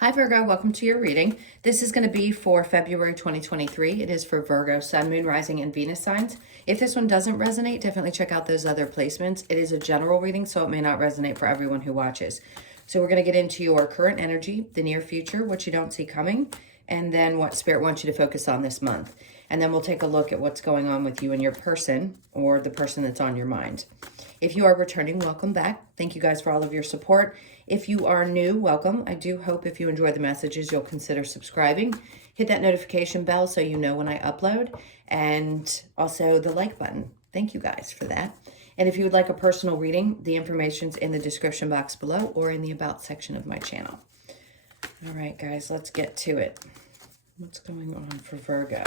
Hi Virgo, welcome to your reading. This is going to be for February 2023. It is for Virgo, Sun, Moon, Rising, and Venus signs. If this one doesn't resonate, definitely check out those other placements. It is a general reading, so it may not resonate for everyone who watches. So we're going to get into your current energy, the near future, what you don't see coming, and then what Spirit wants you to focus on this month. And then we'll take a look at what's going on with you and your person, or the person that's on your mind. If you are returning, welcome back. Thank you guys for all of your support. If you are new, welcome. I do hope if you enjoy the messages, you'll consider subscribing. Hit that notification bell so you know when I upload, and also the like button. Thank you guys for that. And if you would like a personal reading, the information's in the description box below or in the About section of my channel. All right, guys, let's get to it. What's going on for Virgo?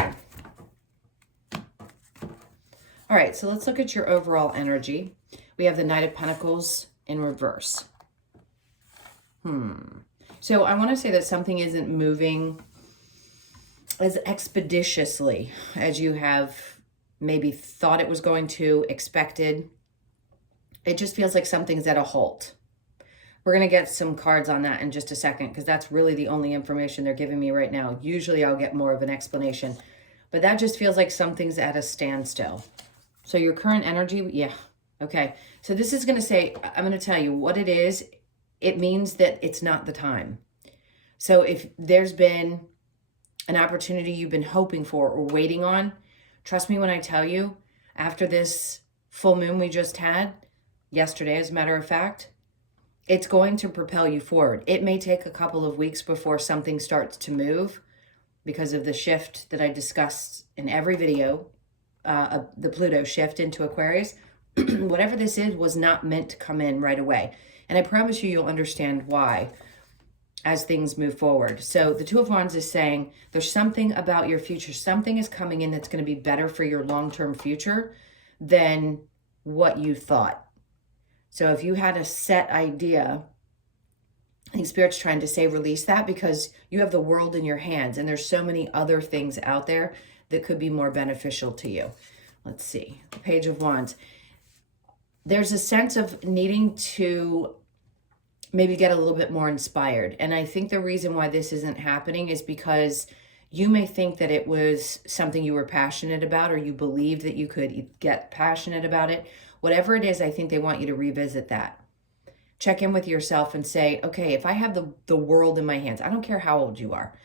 All right, so let's look at your overall energy. We have the Knight of Pentacles in reverse. So I want to say that something isn't moving as expeditiously as you have maybe thought it was going to, expected. It just feels like something's at a halt. We're going to get some cards on that in just a second, because that's really the only information they're giving me right now. Usually I'll get more of an explanation, but that just feels like something's at a standstill. So your current energy, yeah. Okay. So this is going to say, I'm going to tell you what it is. It means that it's not the time. So if there's been an opportunity you've been hoping for or waiting on, trust me when I tell you, after this full moon we just had, yesterday as a matter of fact, it's going to propel you forward. It may take a couple of weeks before something starts to move because of the shift that I discussed in every video, the Pluto shift into Aquarius. Whatever this is was not meant to come in right away. And I promise you, you'll understand why as things move forward. So the Two of Wands is saying there's something about your future. Something is coming in that's going to be better for your long-term future than what you thought. So if you had a set idea, I think Spirit's trying to say release that, because you have the world in your hands and there's so many other things out there that could be more beneficial to you. Let's see. The Page of Wands. There's a sense of needing to maybe get a little bit more inspired. And I think the reason why this isn't happening is because you may think that it was something you were passionate about, or you believed that you could get passionate about it. Whatever it is, I think they want you to revisit that. Check in with yourself and say, okay, if I have the world in my hands, I don't care how old you are,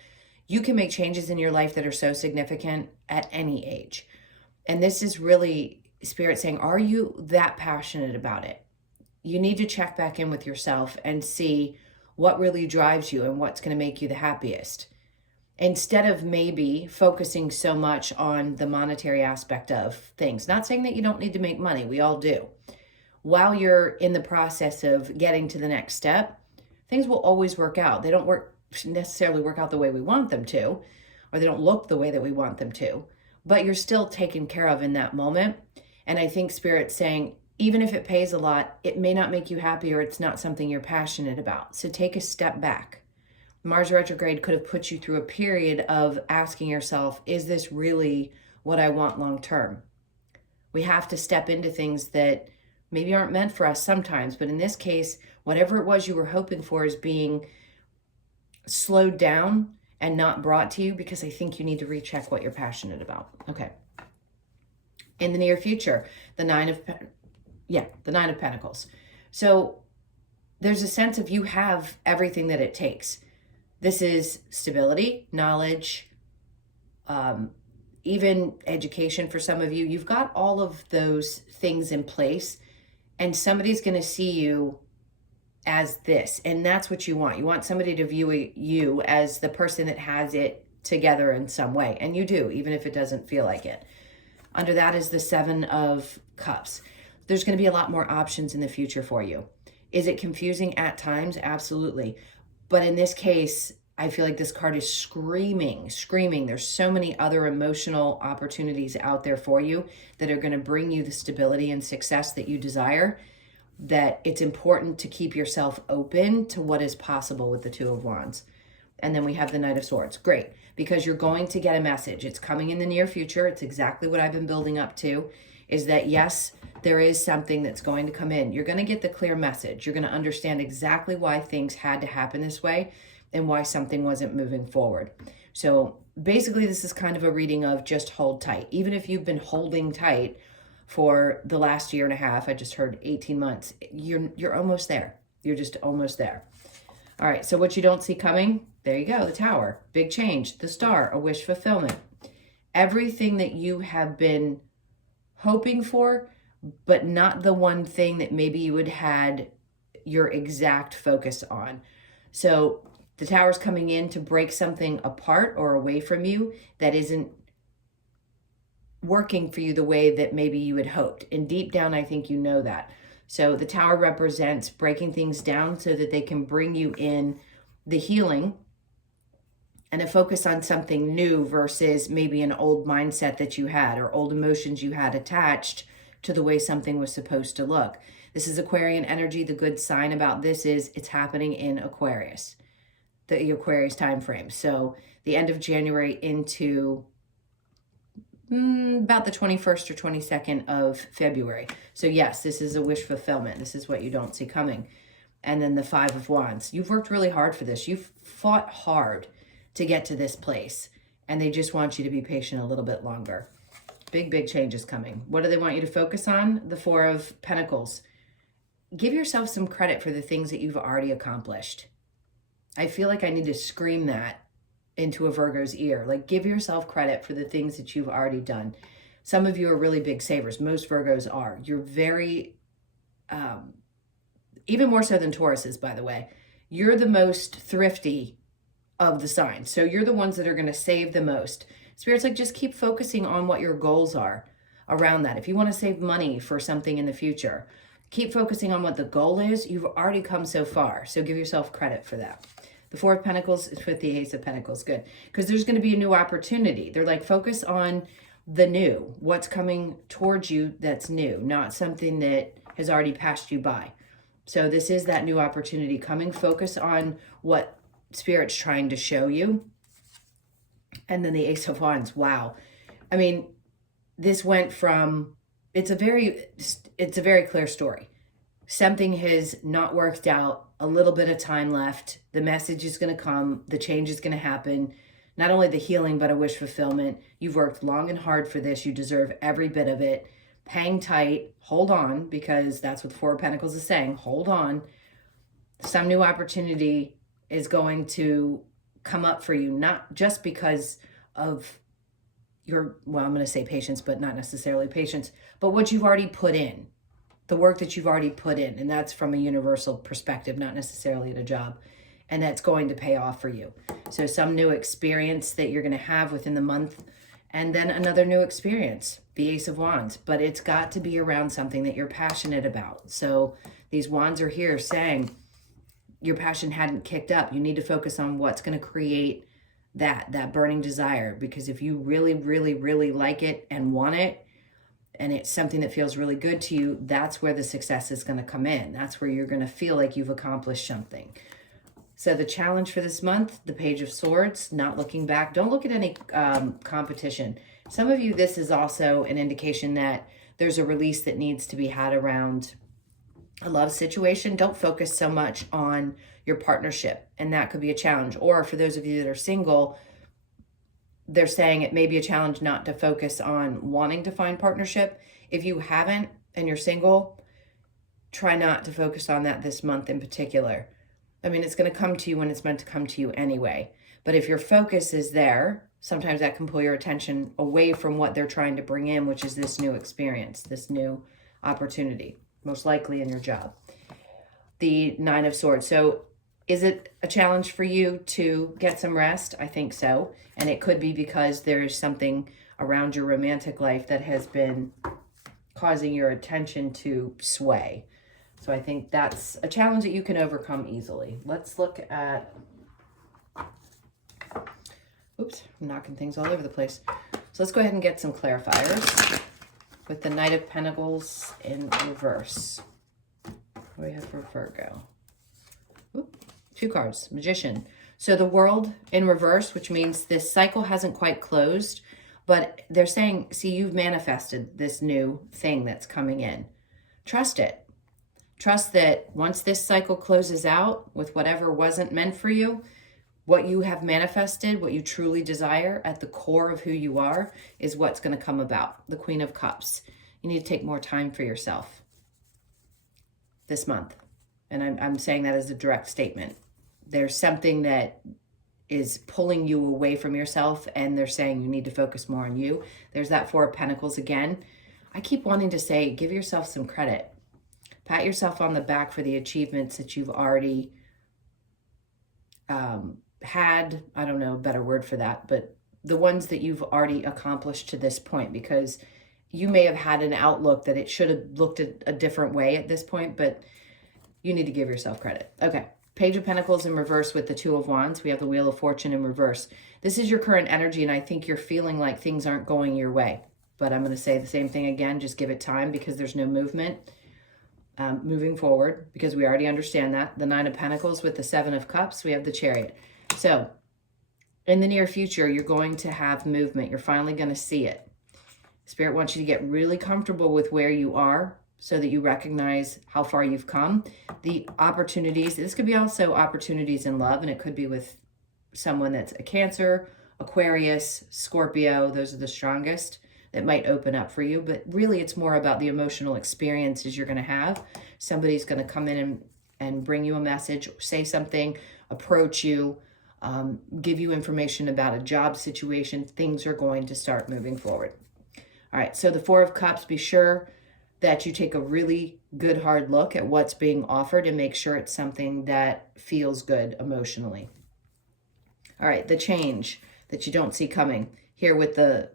you can make changes in your life that are so significant at any age. And this is really Spirit saying, are you that passionate about it? You need to check back in with yourself and see what really drives you and what's going to make you the happiest. Instead of maybe focusing so much on the monetary aspect of things. Not saying that you don't need to make money. We all do. While you're in the process of getting to the next step, things will always work out. They don't necessarily work out the way we want them to, or they don't look the way that we want them to, but you're still taken care of in that moment. And I think Spirit's saying, even if it pays a lot, it may not make you happy, or it's not something you're passionate about. So take a step back. Mars retrograde could have put you through a period of asking yourself, is this really what I want long term? We have to step into things that maybe aren't meant for us sometimes, but in this case, whatever it was you were hoping for is being slowed down and not brought to you, because I think you need to recheck what you're passionate about. Okay. In the near future, the Nine of Pentacles. So there's a sense of you have everything that it takes. This is stability, knowledge, even education for some of you. You've got all of those things in place, and somebody's going to see you as this, and that's what you want. You want somebody to view you as the person that has it together in some way, and you do, even if it doesn't feel like it. Under that is the Seven of Cups. There's going to be a lot more options in the future for you. Is it confusing at times? Absolutely. But in this case, I feel like this card is screaming. There's so many other emotional opportunities out there for you that are going to bring you the stability and success that you desire, that it's important to keep yourself open to what is possible with the Two of Wands. And then we have the Knight of Swords. Great, because you're going to get a message. It's coming in the near future. It's exactly what I've been building up to. is that yes, there is something that's going to come in. You're going to get the clear message. You're going to understand exactly why things had to happen this way and why something wasn't moving forward. So basically, this is kind of a reading of just hold tight. Even if you've been holding tight for the last year and a half, I just heard 18 months, you're almost there. You're just almost there. All right, so what you don't see coming, there you go, the Tower, big change, the Star, a wish fulfillment. Everything that you have been hoping for, but not the one thing that maybe you had had your exact focus on. So the Tower's coming in to break something apart or away from you that isn't working for you the way that maybe you had hoped. And deep down, I think you know that. So the Tower represents breaking things down so that they can bring you in the healing and a focus on something new versus maybe an old mindset that you had or old emotions you had attached to the way something was supposed to look. This is Aquarian energy. The good sign about this is it's happening in Aquarius, the Aquarius time frame. So the end of January into about the 21st or 22nd of February. So yes, this is a wish fulfillment. This is what you don't see coming. And then the Five of Wands. You've worked really hard for this. You've fought hard to get to this place. And they just want you to be patient a little bit longer. Big, big changes coming. What do they want you to focus on? The Four of Pentacles. Give yourself some credit for the things that you've already accomplished. I feel like I need to scream that into a Virgo's ear. Like, give yourself credit for the things that you've already done. Some of you are really big savers. Most Virgos are. You're very, even more so than Tauruses, by the way. You're the most thrifty of the signs. So you're the ones that are going to save the most. Spirit's like, just keep focusing on what your goals are around that. If you want to save money for something in the future, keep focusing on what the goal is. You've already come so far. So give yourself credit for that. The Four of Pentacles is with the Ace of Pentacles. Good. Because there's going to be a new opportunity. They're like, focus on the new. What's coming towards you that's new. Not something that has already passed you by. So this is that new opportunity coming. Focus on what Spirit's trying to show you. And then the Ace of Wands. Wow. I mean, this went from, it's a very clear story. Something has not worked out, a little bit of time left. The message is going to come. The change is going to happen. Not only the healing, but a wish fulfillment. You've worked long and hard for this. You deserve every bit of it. Hang tight. Hold on, because that's what the Four of Pentacles is saying. Hold on. Some new opportunity is going to come up for you, not just because of your, well, I'm going to say patience, but not necessarily patience, but what you've already put in. The work that you've already put in, and that's from a universal perspective, not necessarily at a job, and that's going to pay off for you. So some new experience that you're going to have within the month, and then another new experience, the Ace of Wands, but it's got to be around something that you're passionate about. So these wands are here saying your passion hadn't kicked up. You need to focus on what's going to create that burning desire, because if you really, really, really like it and want it, and it's something that feels really good to you, that's where the success is going to come in. That's where you're going to feel like you've accomplished something. So the challenge for this month, the Page of Swords, not looking back. Don't look at any competition. Some of you, this is also an indication that there's a release that needs to be had around a love situation. Don't focus so much on your partnership, and that could be a challenge. Or for those of you that are single, they're saying it may be a challenge not to focus on wanting to find partnership. If you haven't and you're single, try not to focus on that this month in particular. I mean, it's going to come to you when it's meant to come to you anyway. But if your focus is there, sometimes that can pull your attention away from what they're trying to bring in, which is this new experience, this new opportunity, most likely in your job. The Nine of Swords. So is it a challenge for you to get some rest? I think so. And it could be because there's something around your romantic life that has been causing your attention to sway. So I think that's a challenge that you can overcome easily. Let's look at, oops, I'm knocking things all over the place. So let's go ahead and get some clarifiers with the Knight of Pentacles in reverse. What do we have for Virgo? Oop, 2 cards, Magician. So the World in reverse, which means this cycle hasn't quite closed, But they're saying, see, you've manifested this new thing that's coming in. Trust it. Trust that once this cycle closes out with whatever wasn't meant for you, what you have manifested, what you truly desire at the core of who you are, is what's going to come about. The Queen of Cups. You need to take more time for yourself this month. And I'm saying that as a direct statement. There's something that is pulling you away from yourself, and they're saying you need to focus more on you. There's that Four of Pentacles again. I keep wanting to say, give yourself some credit. Pat yourself on the back for the achievements that you've already had. I don't know a better word for that, but the ones that you've already accomplished to this point, because you may have had an outlook that it should have looked a different way at this point, but you need to give yourself credit. Okay. Page of Pentacles in reverse with the Two of Wands. We have the Wheel of Fortune in reverse. This is your current energy, and I think you're feeling like things aren't going your way. But I'm going to say the same thing again. Just give it time, because there's no movement moving forward, because we already understand that. The Nine of Pentacles with the Seven of Cups. We have the Chariot. So in the near future, you're going to have movement. You're finally going to see it. Spirit wants you to get really comfortable with where you are, so that you recognize how far you've come. The opportunities, this could be also opportunities in love, and it could be with someone that's a Cancer, Aquarius, Scorpio. Those are the strongest that might open up for you. But really, it's more about the emotional experiences you're going to have. Somebody's going to come in and bring you a message, say something, approach you, give you information about a job situation. Things are going to start moving forward. All right, so the Four of Cups, be sure that you take a really good hard look at what's being offered and make sure it's something that feels good emotionally. All right, the change that you don't see coming. Here with the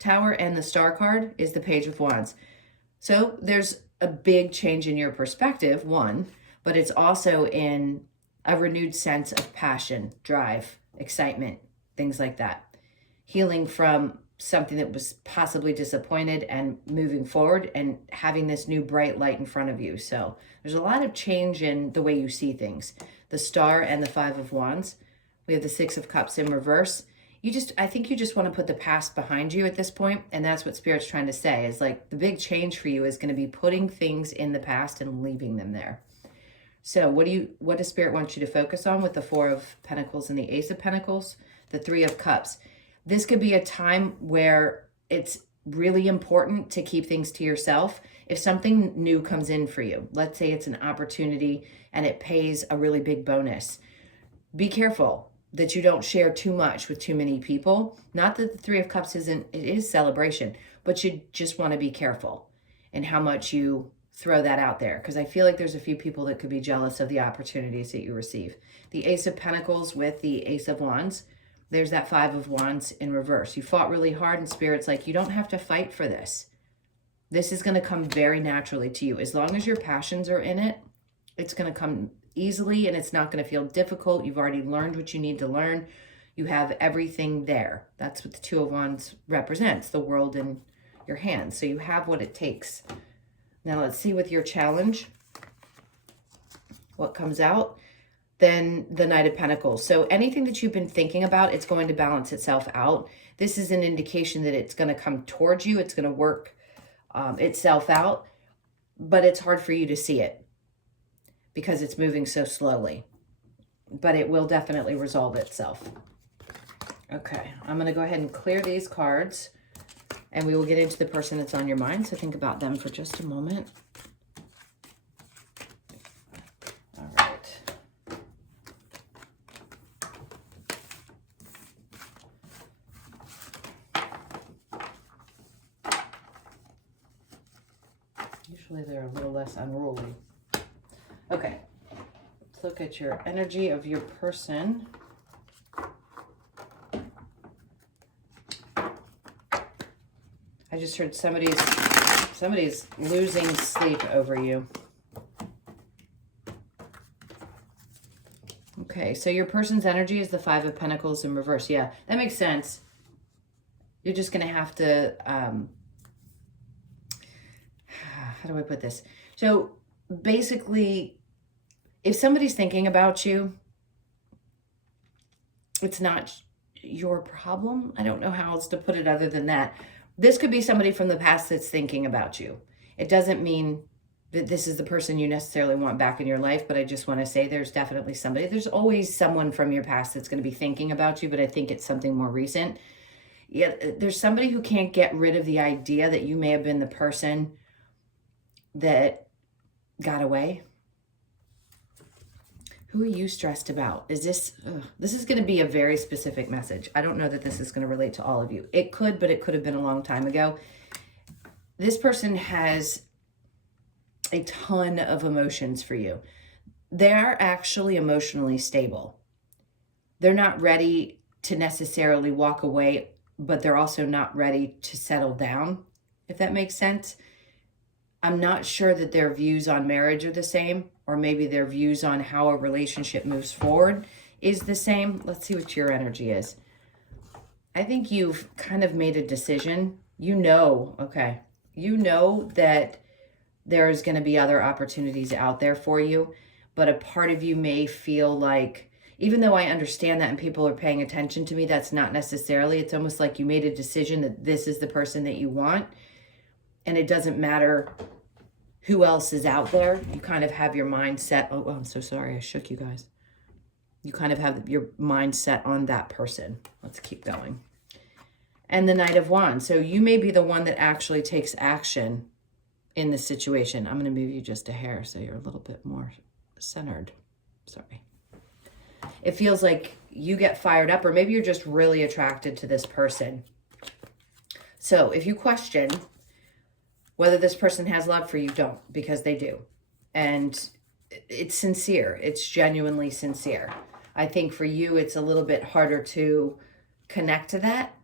Tower and the Star card is the Page of Wands. So there's a big change in your perspective, one, but it's also in a renewed sense of passion, drive, excitement, things like that. Healing from something that was possibly disappointed and moving forward and having this new bright light in front of you. So there's a lot of change in the way you see things. The Star and the Five of Wands. We have the Six of Cups in reverse. I think you just want to put the past behind you at this point, and that's what Spirit's trying to say, is like the big change for you is going to be putting things in the past and leaving them there. So what does Spirit want you to focus on with the Four of Pentacles and the Ace of Pentacles? The Three of Cups. This could be a time where it's really important to keep things to yourself. If something new comes in for you, let's say it's an opportunity and it pays a really big bonus, be careful that you don't share too much with too many people. Not that the Three of Cups it is celebration, but you just want to be careful in how much you throw that out there, because I feel like there's a few people that could be jealous of the opportunities that you receive. The Ace of Pentacles with the Ace of Wands. There's that Five of Wands in reverse. You fought really hard, and Spirit's like, you don't have to fight for this. This is going to come very naturally to you. As long as your passions are in it, it's going to come easily, and it's not going to feel difficult. You've already learned what you need to learn. You have everything there. That's what the Two of Wands represents, the world in your hands. So you have what it takes. Now let's see with your challenge what comes out. Then the Knight of Pentacles. So anything that you've been thinking about, it's going to balance itself out. This is an indication that it's going to come towards you. It's going to work itself out, but it's hard for you to see it because it's moving so slowly. But it will definitely resolve itself. Okay, I'm going to go ahead and clear these cards, and we will get into the person that's on your mind. So think about them for just a moment. All right. Usually they're a little less unruly. Okay, let's look at your energy of your person. I just heard somebody's losing sleep over you. Okay, so your person's energy is the Five of Pentacles in reverse. Yeah, that makes sense. You're just going to have to, how do I put this? So basically, if somebody's thinking about you, it's not your problem. I don't know how else to put it other than that. This could be somebody from the past that's thinking about you. It doesn't mean that this is the person you necessarily want back in your life, but I just want to say there's definitely somebody. There's always someone from your past that's going to be thinking about you, but I think it's something more recent. Yeah, there's somebody who can't get rid of the idea that you may have been the person that got away. Who are you stressed about? Is this, this is going to be a very specific message. I don't know that this is going to relate to all of you. It could, but it could have been a long time ago. This person has a ton of emotions for you. They're actually emotionally stable. They're not ready to necessarily walk away, but they're also not ready to settle down, if that makes sense. I'm not sure that their views on marriage are the same, or maybe their views on how a relationship moves forward is the same. Let's see what your energy is. I think you've kind of made a decision. You know that there's going to be other opportunities out there for you, but a part of you may feel like, even though I understand that and people are paying attention to me, that's not necessarily, it's almost like you made a decision that this is the person that you want, and it doesn't matter who else is out there. You kind of have your mind set. Oh, I'm so sorry. I shook you guys. You kind of have your mind set on that person. Let's keep going. And the Knight of Wands. So you may be the one that actually takes action in this situation. I'm going to move you just a hair so you're a little bit more centered. Sorry. It feels like you get fired up, or maybe you're just really attracted to this person. So if you question whether this person has love for you, don't, because they do. And it's sincere. It's genuinely sincere. I think for you, it's a little bit harder to connect to that.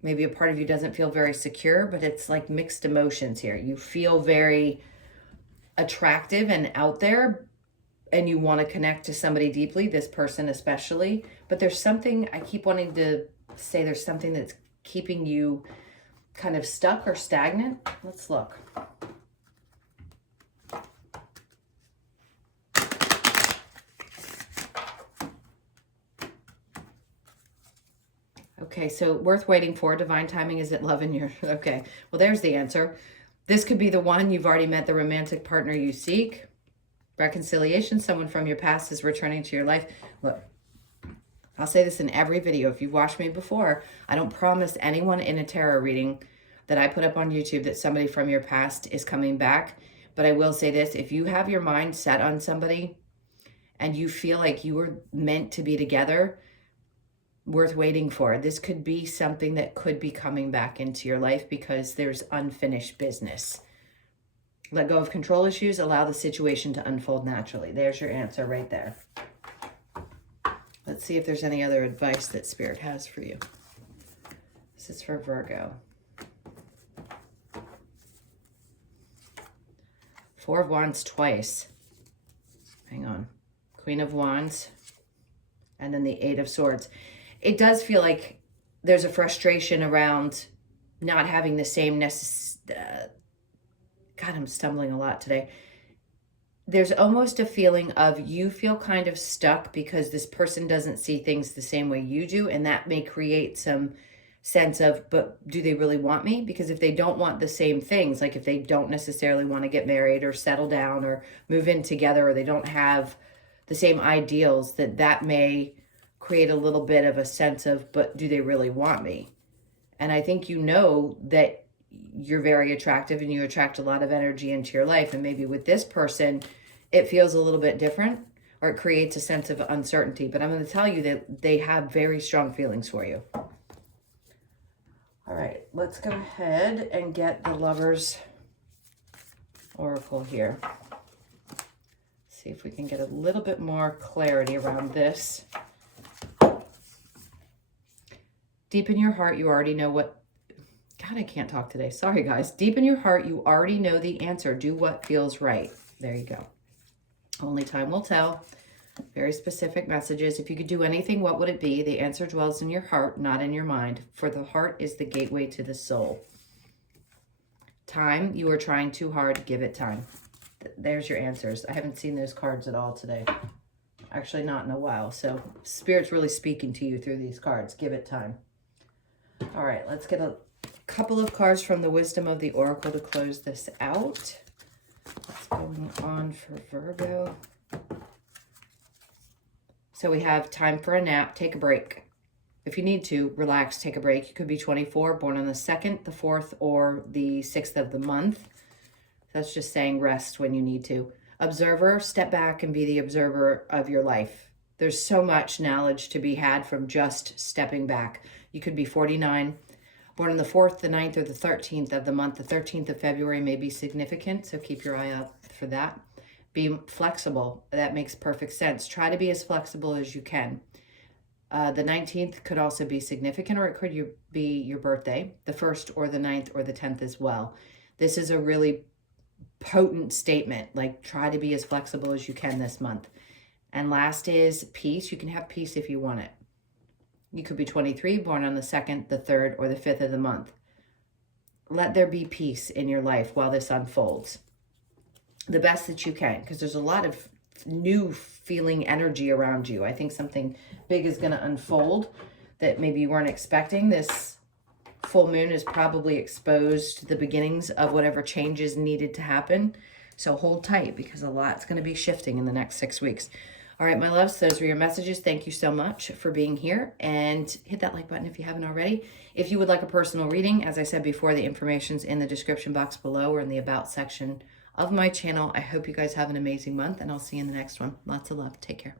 Maybe a part of you doesn't feel very secure, but it's like mixed emotions here. You feel very attractive and out there, and you want to connect to somebody deeply, this person especially. But there's something, I keep wanting to say there's something that's keeping you kind of stuck or stagnant. Let's look. Okay, so worth waiting for. Divine timing, is it love in your... Okay, well, there's the answer. This could be the one. You've already met the romantic partner you seek. Reconciliation, someone from your past is returning to your life. Look, I'll say this in every video. If you've watched me before, I don't promise anyone in a tarot reading that I put up on YouTube that somebody from your past is coming back. But I will say this, if you have your mind set on somebody and you feel like you were meant to be together, worth waiting for. This could be something that could be coming back into your life because there's unfinished business. Let go of control issues, allow the situation to unfold naturally. There's your answer right there. Let's see if there's any other advice that Spirit has for you. This is for Virgo. Four of Wands twice. Hang on. Queen of Wands. And then the Eight of Swords. It does feel like there's a frustration around not having the same God, I'm stumbling a lot today. There's almost a feeling of you feel kind of stuck because this person doesn't see things the same way you do. And that may create some sense of, but do they really want me? Because if they don't want the same things, like if they don't necessarily want to get married or settle down or move in together, or they don't have the same ideals, that may create a little bit of a sense of, but do they really want me? And I think you know that you're very attractive and you attract a lot of energy into your life. And maybe with this person, it feels a little bit different, or it creates a sense of uncertainty. But I'm going to tell you that they have very strong feelings for you. All right, let's go ahead and get the Lover's Oracle here. See if we can get a little bit more clarity around this. Deep in your heart, you already know what... God, I can't talk today. Sorry, guys. Deep in your heart, you already know the answer. Do what feels right. There you go. Only time will tell. Very specific messages. If you could do anything, what would it be? The answer dwells in your heart, not in your mind. For the heart is the gateway to the soul. Time, you are trying too hard. Give it time. There's your answers. I haven't seen those cards at all today. Actually, not in a while. So Spirit's really speaking to you through these cards. Give it time. All right, let's get a couple of cards from the Wisdom of the Oracle to close this out. What's going on for Virgo? So we have time for a nap. Take a break. If you need to, relax, take a break. You could be 24, born on the 2nd, the 4th, or the 6th of the month. That's just saying rest when you need to. Observer, step back and be the observer of your life. There's so much knowledge to be had from just stepping back. You could be 49, born on the 4th, the 9th, or the 13th of the month. The 13th of February may be significant, so keep your eye out for that. Be flexible. That makes perfect sense. Try to be as flexible as you can. The 19th could also be significant, or it could be your birthday, the 1st or the 9th or the 10th as well. This is a really potent statement. Like, try to be as flexible as you can this month. And last is peace. You can have peace if you want it. You could be 23, born on the 2nd, the 3rd, or the 5th of the month. Let there be peace in your life while this unfolds. The best that you can, because there's a lot of new feeling energy around you. I think something big is going to unfold that maybe you weren't expecting. This full moon is probably exposed the beginnings of whatever changes needed to happen. So hold tight, because a lot's going to be shifting in the next 6 weeks. All right, my loves, those were your messages. Thank you so much for being here, and hit that like button if you haven't already. If you would like a personal reading, as I said before, the information's in the description box below or in the About section of my channel. I hope you guys have an amazing month, and I'll see you in the next one. Lots of love. Take care.